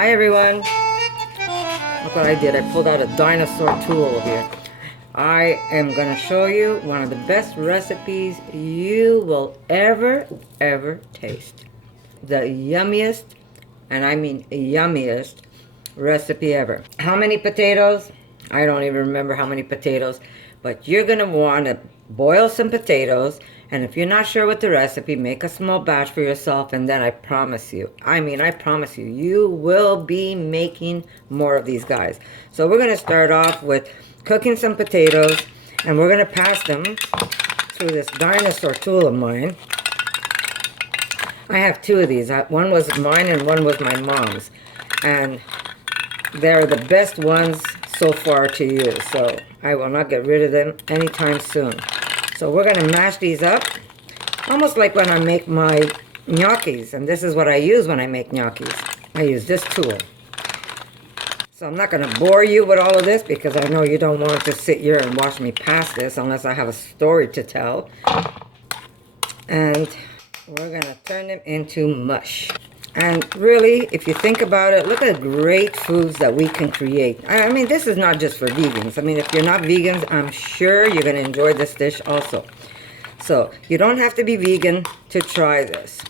Hi everyone. Look what I did. I pulled out a dinosaur tool over here. I am going to show you one of the best recipes you will ever taste. The yummiest, and I mean yummiest, recipe ever. How many potatoes? I don't even remember how many potatoes, but you're going to want to boil some potatoes, and if you're not sure with the recipe, make a small batch for yourself, and then I promise you, I promise you, you will be making more of these guys. So we're going to start off with cooking some potatoes, and we're going to pass them through this dinosaur tool of mine. I have two of these. One was mine and one was my mom's, and they're the best ones so far to use, so I will not get rid of them anytime soon. So we're going to mash these up, almost like when I make my gnocchis, and this is what I use when I make gnocchis. I use this tool. So I'm not going to bore you with all of this because I know you don't want to sit here and watch me pass this unless I have a story to tell. And we're going to turn them into mush. And really, if you think about it, look at the great foods that we can create. I mean, this is not just for vegans. I mean, if you're not vegans, I'm sure you're going to enjoy this dish also. So, you don't have to be vegan to try this.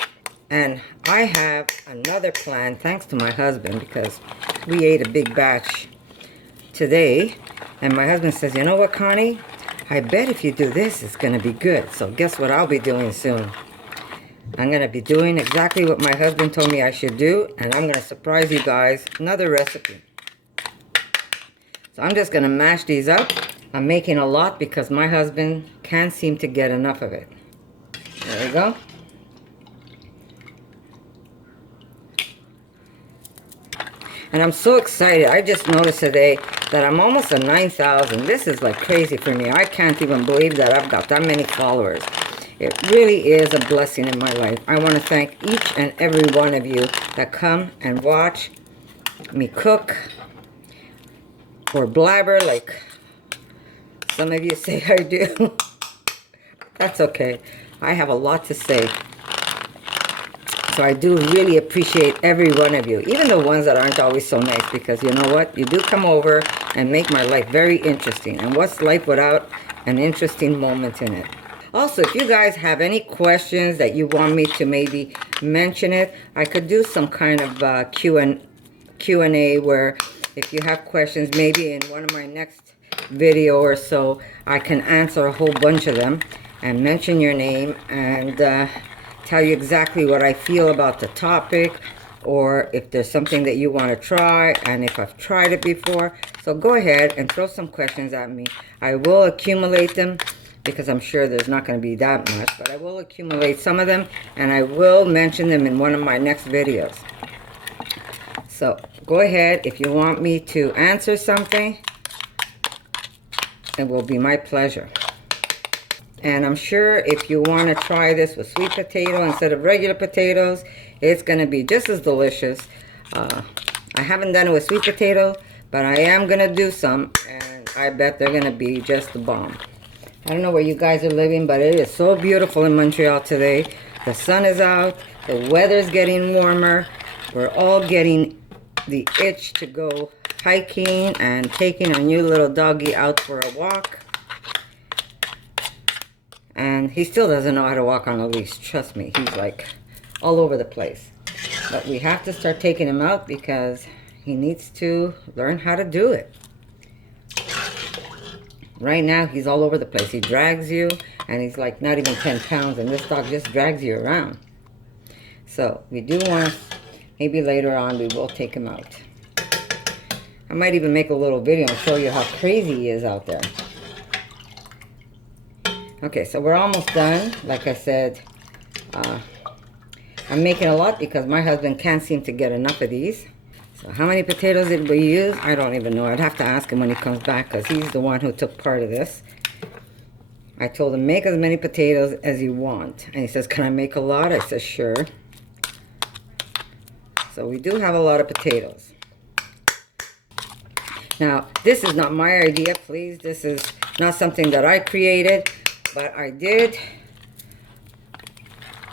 And I have another plan, thanks to my husband, because we ate a big batch today. And my husband says, you know what, Connie? I bet if you do this, it's going to be good. So, guess what I'll be doing soon? I'm going to be doing exactly what my husband told me I should do, and I'm going to surprise you guys another recipe. So I'm just going to mash these up. I'm making a lot because my husband can't seem to get enough of it. There we go. And I'm so excited. I just noticed today that I'm almost at 9,000. This is like crazy for me. I can't even believe that I've got that many followers. It really is a blessing in my life. I want to thank each and every one of you that come and watch me cook or blabber like some of you say I do. That's okay. I have a lot to say. So I do really appreciate every one of you, even the ones that aren't always so nice, because you know what? You do come over and make my life very interesting. And what's life without an interesting moment in it? Also, if you guys have any questions that you want me to maybe mention it, I could do some kind of Q&A where if you have questions, maybe in one of my next video or so, I can answer a whole bunch of them and mention your name and tell you exactly what I feel about the topic, or if there's something that you want to try and if I've tried it before. So go ahead and throw some questions at me. I will accumulate them, because I'm sure there's not going to be that much, but I will accumulate some of them, and I will mention them in one of my next videos. So, go ahead, if you want me to answer something, it will be my pleasure. And I'm sure if you want to try this with sweet potato instead of regular potatoes, it's going to be just as delicious. I haven't done it with sweet potato, but I am going to do some, and I bet they're going to be just the bomb. I don't know where you guys are living, but it is so beautiful in Montreal today. The sun is out. The weather's getting warmer. We're all getting the itch to go hiking and taking our new little doggy out for a walk. And he still doesn't know how to walk on a leash. Trust me, he's like all over the place. But we have to start taking him out because he needs to learn how to do it. Right now, he's all over the place. He drags you, and he's like not even 10 pounds, and this dog just drags you around. So, we do want, maybe later on, we will take him out. I might even make a little video and show you how crazy he is out there. Okay, so we're almost done. Like I said, I'm making a lot because my husband can't seem to get enough of these. So how many potatoes did we use? I don't even know. I'd have to ask him when he comes back because he's the one who took part of this. I told him, make as many potatoes as you want. And he says, can I make a lot? I said, sure. So we do have a lot of potatoes. Now, this is not my idea, please. This is not something that I created, but I did,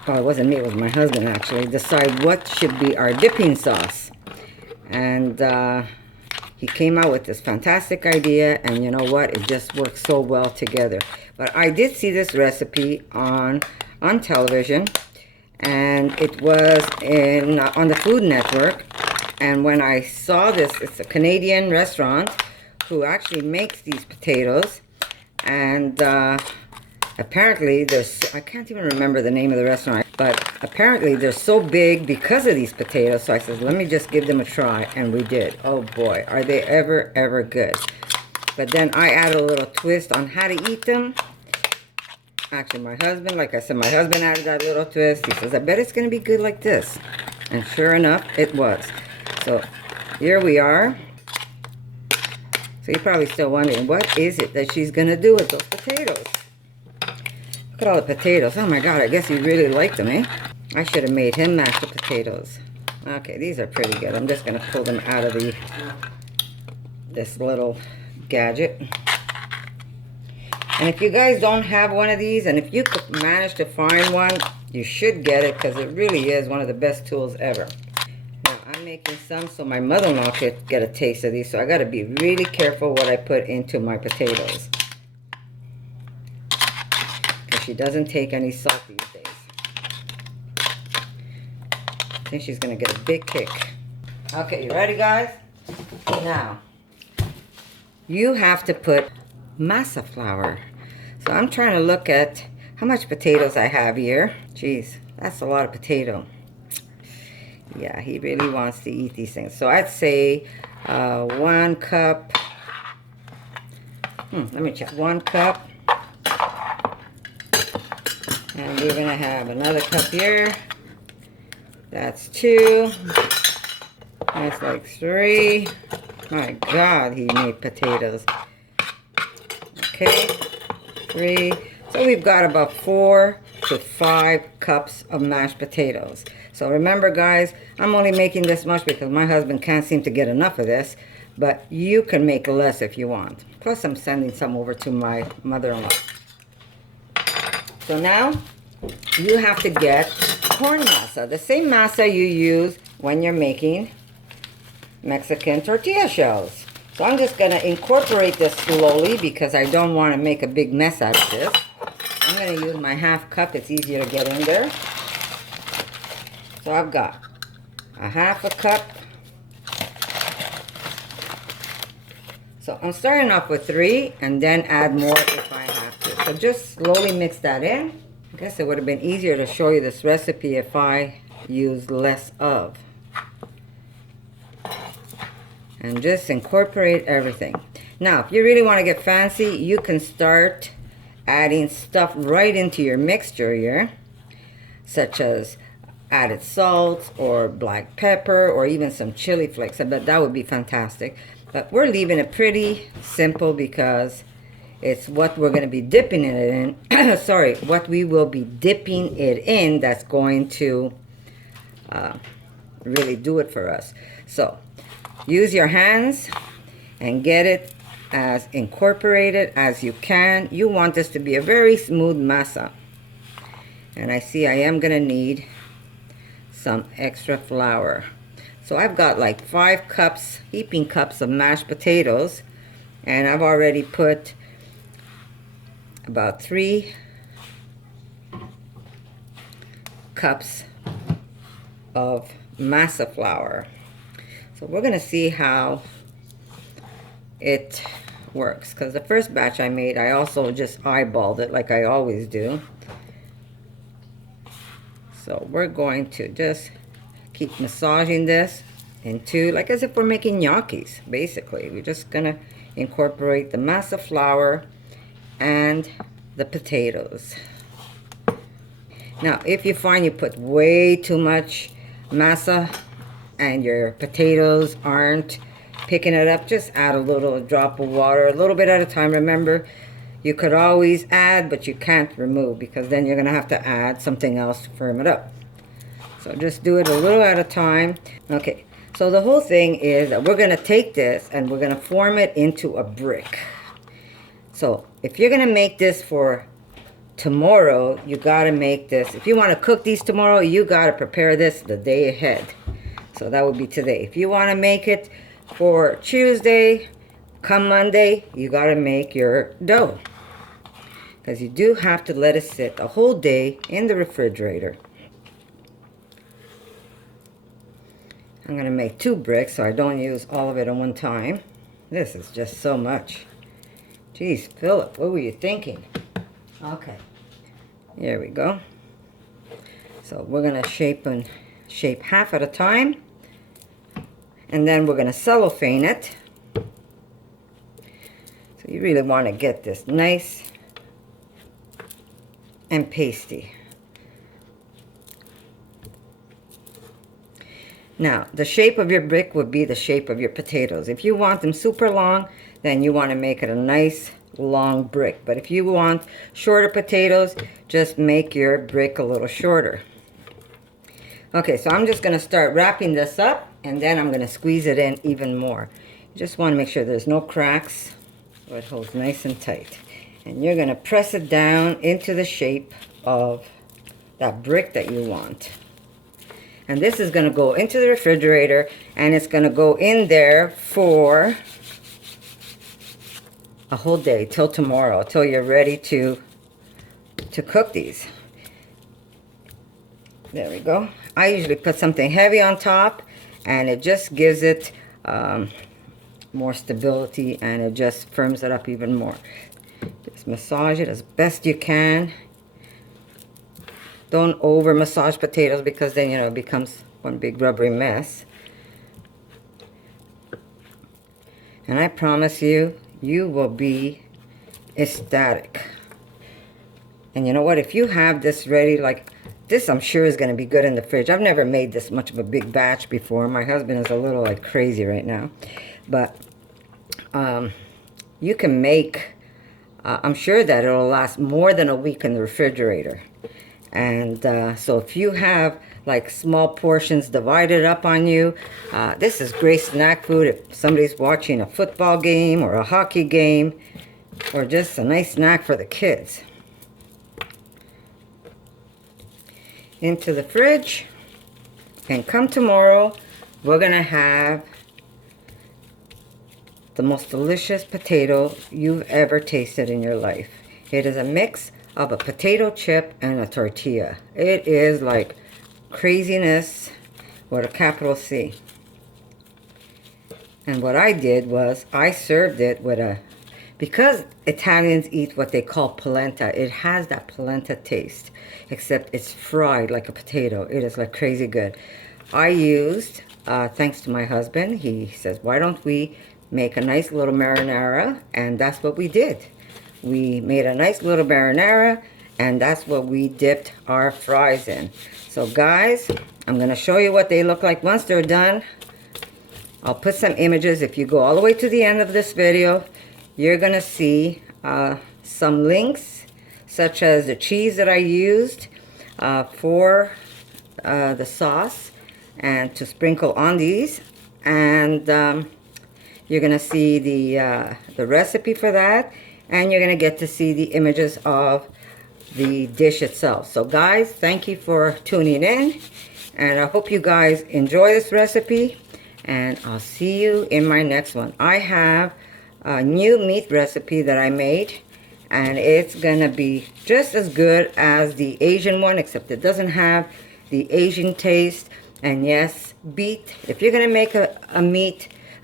well, it wasn't me, it was my husband actually, decide what should be our dipping sauce. And he came out with this fantastic idea, and you know what? It just works so well together. But I did see this recipe on television, and it was on the Food Network. And when I saw this, it's a Canadian restaurant who actually makes these potatoes. And apparently, I can't even remember the name of the restaurant, but apparently they're so big because of these potatoes. So I said, let me just give them a try, and we did. Oh boy, are they ever good. But then I added a little twist on how to eat them. Actually, my husband, like I said, my husband added that little twist. He says, I bet it's going to be good like this. And sure enough, it was. So here we are. So you're probably still wondering, what is it that she's going to do with those potatoes? Look at all the potatoes. Oh my God, I guess he really liked them, eh? I should have made him mash the potatoes. Okay, these are pretty good. I'm just going to pull them out of this little gadget. And if you guys don't have one of these, and if you could manage to find one, you should get it, because it really is one of the best tools ever. Now, I'm making some so my mother-in-law could get a taste of these, so I got to be really careful what I put into my potatoes, because she doesn't take any salt these days. I think she's going to get a big kick. Okay, you ready, guys? Now, you have to put masa flour. So I'm trying to look at how much potatoes I have here. Jeez, that's a lot of potato. Yeah, he really wants to eat these things. So I'd say 1 cup. Let me check. 1 cup. And we're going to have another cup here. That's 2. That's like 3. My God, he made potatoes. Okay, 3. So we've got about 4 to 5 cups of mashed potatoes. So remember, guys, I'm only making this much because my husband can't seem to get enough of this. But you can make less if you want. Plus, I'm sending some over to my mother-in-law. So now, you have to get corn masa. The same masa you use when you're making Mexican tortilla shells. So I'm just going to incorporate this slowly because I don't want to make a big mess out of this. I'm going to use my 1/2 cup. It's easier to get in there. So I've got a 1/2 cup. So I'm starting off with 3 and then add more if I have to. So just slowly mix that in. I guess it would have been easier to show you this recipe if I used less of. And just incorporate everything. Now, if you really want to get fancy, you can start adding stuff right into your mixture here, such as added salt or black pepper or even some chili flakes. I bet that would be fantastic. But we're leaving it pretty simple because it's what we're going to be dipping it in. Sorry, what we will be dipping it in that's going to really do it for us. So use your hands and get it as incorporated as you can. You want this to be a very smooth masa. And I see I am going to need some extra flour. So I've got like 5 cups, heaping cups of mashed potatoes. And I've already put about 3 cups of masa flour. So we're going to see how it works. Because the first batch I made, I also just eyeballed it like I always do. So we're going to just keep massaging this into, like as if we're making gnocchis, basically. We're just going to incorporate the masa flour and the potatoes. Now, if you find you put way too much masa and your potatoes aren't picking it up, just add a drop of water, a little bit at a time. Remember, you could always add, but you can't remove, because then you're going to have to add something else to firm it up. So just do it a little at a time. Okay, so the whole thing is that we're going to take this and we're going to form it into a brick. So if you're going to make this for tomorrow, you got to make this. If you want to cook these tomorrow, you got to prepare this the day ahead. So that would be today. If you want to make it for Tuesday, come Monday, you got to make your dough. Because you do have to let it sit a whole day in the refrigerator. I'm going to make 2 bricks so I don't use all of it at one time. This is just so much. Jeez, Philip, what were you thinking? Okay, here we go. So we're going to shape half at a time. And then we're going to cellophane it. So you really want to get this nice and pasty. Now, the shape of your brick would be the shape of your potatoes. If you want them super long, then you want to make it a nice long brick. But if you want shorter potatoes, just make your brick a little shorter. Okay, so I'm just going to start wrapping this up, and then I'm going to squeeze it in even more. You just want to make sure there's no cracks, so it holds nice and tight. And you're going to press it down into the shape of that brick that you want. And this is going to go into the refrigerator, and it's going to go in there for a whole day, till tomorrow, till you're ready to cook these. There we go. I usually put something heavy on top, and it just gives it more stability, and it just firms it up even more. Just massage it as best you can. Don't over massage potatoes, because then, you know, it becomes one big rubbery mess. And I promise you, you will be ecstatic. And you know what? If you have this ready, like this, I'm sure is going to be good in the fridge. I've never made this much of a big batch before. My husband is a little like crazy right now. But you can make, I'm sure that it'll last more than a week in the refrigerator. And so if you have like small portions divided up on you, this is great snack food if somebody's watching a football game or a hockey game, or just a nice snack for the kids. Into the fridge, and come tomorrow, we're gonna have the most delicious potato you've ever tasted in your life. It is a mix of a potato chip and a tortilla. It is like craziness with a capital C. And what I did was I served it with because Italians eat what they call polenta. It has that polenta taste, except it's fried like a potato. It is like crazy good. I used, thanks to my husband, he says, why don't we make a nice little marinara? And that's what we did. We made a nice little marinara, and that's what we dipped our fries in. So guys, I'm going to show you what they look like once they're done. I'll put some images. If you go all the way to the end of this video, you're going to see some links, such as the cheese that I used for the sauce and to sprinkle on these. And you're going to see the recipe for that. And you're going to get to see the images of the dish itself. So guys, thank you for tuning in. And I hope you guys enjoy this recipe. And I'll see you in my next one. I have a new meat recipe that I made. And it's going to be just as good as the Asian one, except it doesn't have the Asian taste. And yes, beet. If you're going to make a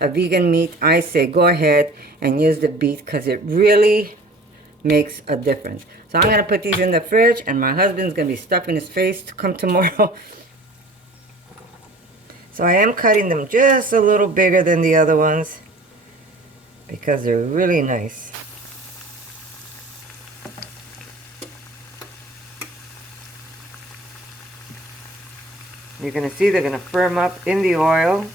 vegan meat, I say go ahead and use the beet, because it really makes a difference. So I'm going to put these in the fridge, and my husband's going to be stuffing his face to come tomorrow. So I am cutting them just a little bigger than the other ones, because they're really nice. You're going to see they're going to firm up in the oil.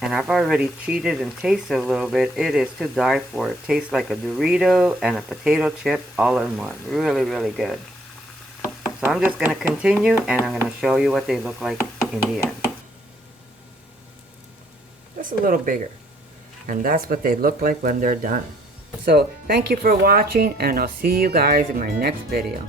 And I've already cheated and tasted a little bit. It is to die for. It tastes like a Dorito and a potato chip all in one. Really, really good. So I'm just going to continue, and I'm going to show you what they look like in the end. Just a little bigger. And that's what they look like when they're done. So thank you for watching, and I'll see you guys in my next video.